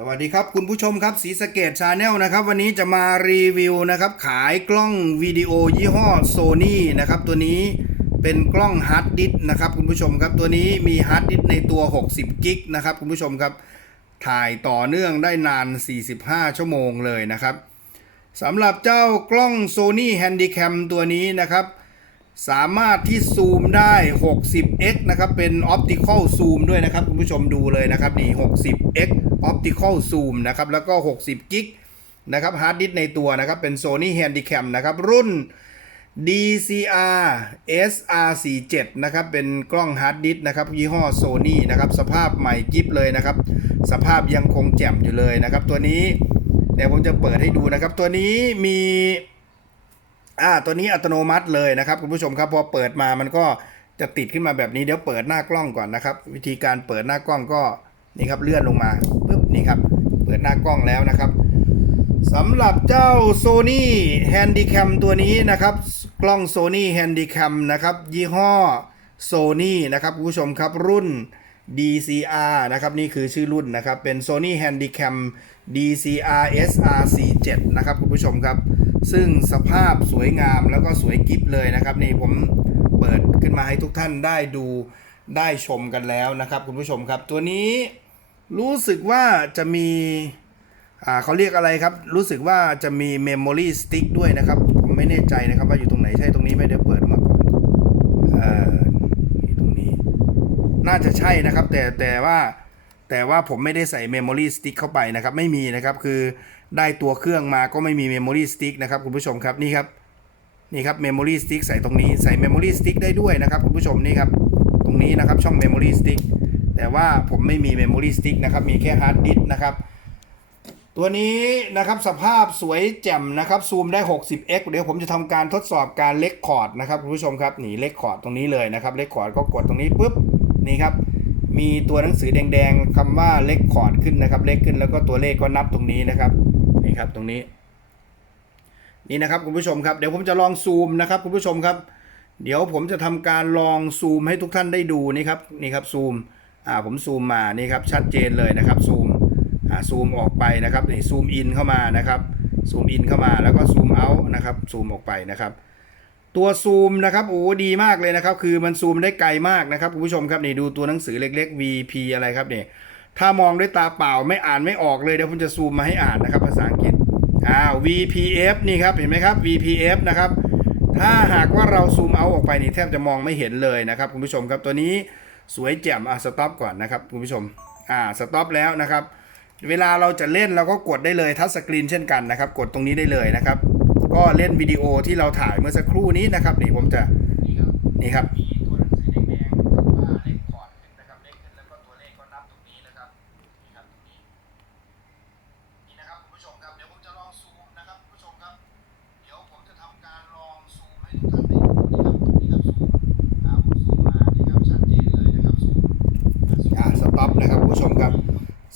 สวัสดีครับคุณผู้ชมครับสีสะเกตชาแนลนะครับ วันนี้จะมารีวิวนะครับ ขายกล้องวิดีโอยี่ห้อโซนี่นะครับตัวนี้เป็นกล้องฮาร์ดดิสก์นะครับคุณผู้ชมครับตัวนี้มีฮาร์ดดิสก์ในตัว 60 กิกนะครับคุณผู้ชมครับ ถ่ายต่อเนื่องได้นาน 45 ชั่วโมงเลยนะครับสำหรับเจ้ากล้อง Sony Handycam ตัวนี้นะครับ สามารถที่ซูมได้ 60x นะครับ เป็น optical zoom ด้วยนะครับ คุณผู้ชมดูเลยนะครับ นี่ 60x optical zoom นะครับ แล้วก็ 60กิกนะครับฮาร์ดดิสในตัวนะครับ เป็น Sony Handycam นะครับ รุ่น DCR SR47 นะครับ เป็นกล้องฮาร์ดดิสนะครับ ยี่ห้อ Sony นะครับ สภาพใหม่กิฟเลยนะครับ สภาพยังคงแจ่มอยู่เลยนะครับ ตัวนี้เดี๋ยวผมจะเปิดให้ดูนะครับ ตัวนี้มี อ่าตัวนี้อัตโนมัติเลยนะครับคุณผู้ชมครับพอเปิดมามันก็จะติดขึ้นมาแบบนี้เดี๋ยวเปิดหน้ากล้องก่อนนะครับ วิธีการเปิดหน้ากล้องก็นี่ครับเลื่อนลงมาปุ๊บนี่ครับ เปิดหน้ากล้องแล้วนะครับสำหรับเจ้า Sony Handycam ตัวนี้นะครับ กล้อง Sony Handycam นะครับ ยี่ห้อ Sony นะครับคุณผู้ชมครับรุ่น DCR นะครับนี่คือชื่อรุ่นนะครับ เป็น Sony Handycam DCR SR47 นะครับคุณผู้ชมครับ ซึ่งสภาพสวยงามแล้วก็สวยกิฟเลยนะครับ นี่ผมเปิดขึ้นมาให้ทุกท่านได้ดูได้ชมกันแล้วนะครับ คุณผู้ชมครับ ตัวนี้รู้สึกว่าจะมีอ่าเขาเรียกอะไรครับ รู้สึกว่าจะมี Memory Stick ด้วยนะครับ ผมไม่แน่ใจนะครับว่าอยู่ตรงไหนใช่ตรงนี้ไหมเดี๋ยวเปิดมาก่อนเอ่อนี่ตรงนี้ น่าจะใช่นะครับ แต่แต่ว่าแต่ว่าผมไม่ได้ใส่ Memory Stick เข้าไปนะครับ ไม่มีนะครับคือ ได้ตัวเครื่องมาก็ไม่มี Memory Stick นะครับคุณผู้ชมครับนี่ครับนี่ครับ Memory Stick ใส่ตรงนี้ใส่ Memory Stick ได้ด้วยนะครับคุณผู้ชมนี่ครับตรงนี้นะครับช่อง Memory Stick แต่ว่าผมไม่มี Memory Stick นะครับมีแค่ Hard Disk นะครับตัวนี้นะครับสภาพสวยแจ่มนะครับซูมได้ 60x เดี๋ยวผมจะทำการทดสอบการเล็กคอร์ดนะครับคุณผู้ชมครับนี่เล็กคอร์ดตรงนี้เลยนะครับเล็กคอร์ดก็กดตรงนี้ปุ๊บนี่ครับมีตัวหนังสือแดงๆคำว่าเล็กคอร์ดขึ้นนะครับเล็กขึ้นแล้วก็ตัวเลขก็นับตรงนี้นะครับ นี่ครับตรงนี้ นี่นะครับคุณผู้ชมครับเดี๋ยวผมจะลองซูมนะครับคุณผู้ชมครับ เดี๋ยวผมจะทำการลองซูมให้ทุกท่านได้ดูนี่ครับนี่ครับซูมอ่าผมซูมมานี่ครับชัดเจนเลยนะครับซูมอ่าซูมออกไปนะครับนี่ซูมอินเข้ามานะครับซูมอินเข้ามาแล้วก็ซูมเอาท์นะครับซูมออกไปนะครับ ตัวซูมนะครับโอ้ดีมากเลยนะครับ คือมันซูมได้ไกลมากนะครับคุณผู้ชมครับนี่ดูตัวหนังสือเล็กๆ VP อะไรครับเนี่ย ถ้ามองด้วยตาเปล่าไม่อ่านไม่ออกเลยเดี๋ยวผมจะซูมมาให้อ่านนะครับภาษาอังกฤษอ่า VPF นี่ครับเห็นไหมครับ VPF นะครับถ้าหากว่าเราซูมเอาออกไปนี่แทบจะมองไม่เห็นเลยนะครับคุณผู้ชมครับตัวนี้สวยแจ่มอะสต็อปก่อนนะครับคุณผู้ชมอ่าสต็อปแล้วนะครับ เวลาเราจะเล่นเราก็กดได้เลยทัชสกรีนเช่นกันนะครับ กดตรงนี้ได้เลยนะครับ ก็เล่นวิดีโอที่เราถ่ายเมื่อสักครู่นี้นะครับนี่ผมจะนี่ครับ นะครับคุณผู้ชมครับ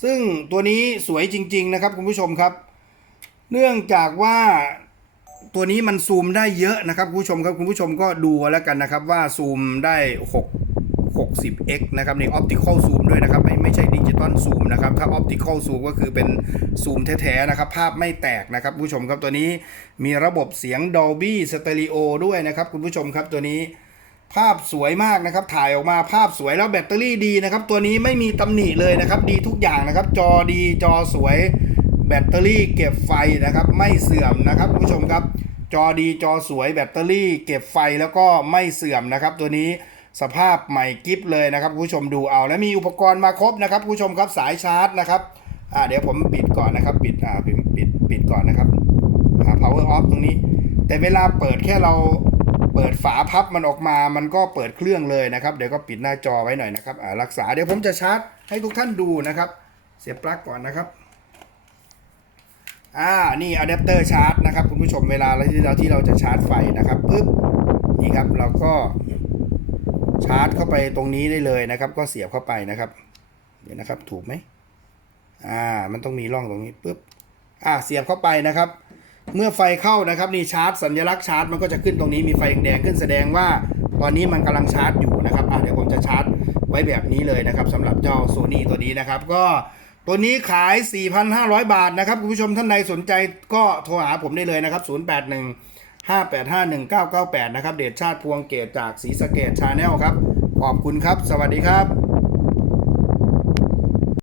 ซึ่งตัวนี้สวยจริง ๆ นะครับคุณผู้ชมครับ เนื่องจากว่าตัวนี้มันซูมได้เยอะนะครับคุณผู้ชมครับคุณผู้ชมก็ดูแล้วกันนะครับว่าซูมได้6 60x นะครับนี่ออปติคอลซูมด้วยนะครับไม่ไม่ใช่ดิจิตอลซูมนะครับถ้าออปติคอลซูมก็คือเป็นซูมแท้ๆนะครับภาพไม่แตกนะครับคุณผู้ชมครับตัวนี้มีระบบเสียง Dolby Stereo ด้วยนะครับคุณผู้ชมครับตัวนี้ ภาพสวยมากนะครับถ่ายออกมาภาพสวยแล้วแบตเตอรี่ดีนะครับ ตัวนี้ไม่มีตำหนิเลยนะครับ ดีทุกอย่างนะครับ จอดีจอสวย แบตเตอรี่เก็บไฟนะครับ ไม่เสื่อมนะครับคุณผู้ชมครับ จอดีจอสวยแบตเตอรี่ เก็บไฟแล้วก็ไม่เสื่อมนะครับ ตัวนี้สภาพใหม่กิฟเลยนะครับคุณผู้ชมดูเอา และมีอุปกรณ์มาครบนะครับคุณผู้ชมครับสายชาร์จนะครับอ่าเดี๋ยวผมปิดก่อนนะครับ ปิดอ่าปิดปิดปิดก่อนนะครับอ่า power off ตรงนี้ แต่เวลาเปิดแค่เรา เปิดฝาพับมันออกมา มันก็เปิดเครื่องเลยนะครับ เดี๋ยวก็ปิดหน้าจอไว้หน่อยนะครับรักษา เดี๋ยวผมจะชาร์จให้ทุกท่านดูนะครับ เสียบปลั๊กก่อนนะครับ อ่า นี่อะแดปเตอร์ชาร์จนะครับคุณผู้ชมเวลาที่เราที่เราจะชาร์จไฟนะครับปึ๊บ นี่ครับเราก็ชาร์จเข้าไปตรงนี้ได้เลยนะครับ ก็เสียบเข้าไปนะครับ เดี๋ยวนะครับ ถูกไหม อ่า มันต้องมีร่องตรงนี้ปึ๊บ อ่า เสียบเข้าไปนะครับ เมื่อไฟเข้านะครับนี่ชาร์จสัญลักษณ์ชาร์จมันก็จะขึ้นตรงนี้มีไฟแดงขึ้นแสดงว่า ตอนนี้มันกำลังชาร์จอยู่นะครับเดี๋ยวผมจะชาร์จไว้แบบนี้เลยนะครับสำหรับเจ้าโซนี่ตัวนี้นะครับ ก็ตัวนี้ขาย 4,500 บาทนะครับคุณผู้ชมท่านใดสนใจก็โทรหาผมได้เลยนะครับ 081 5851998 นะครับ เดชชาติพวงเกตจากศรีสะเกตชาแนลครับ ขอบคุณครับ สวัสดีครับ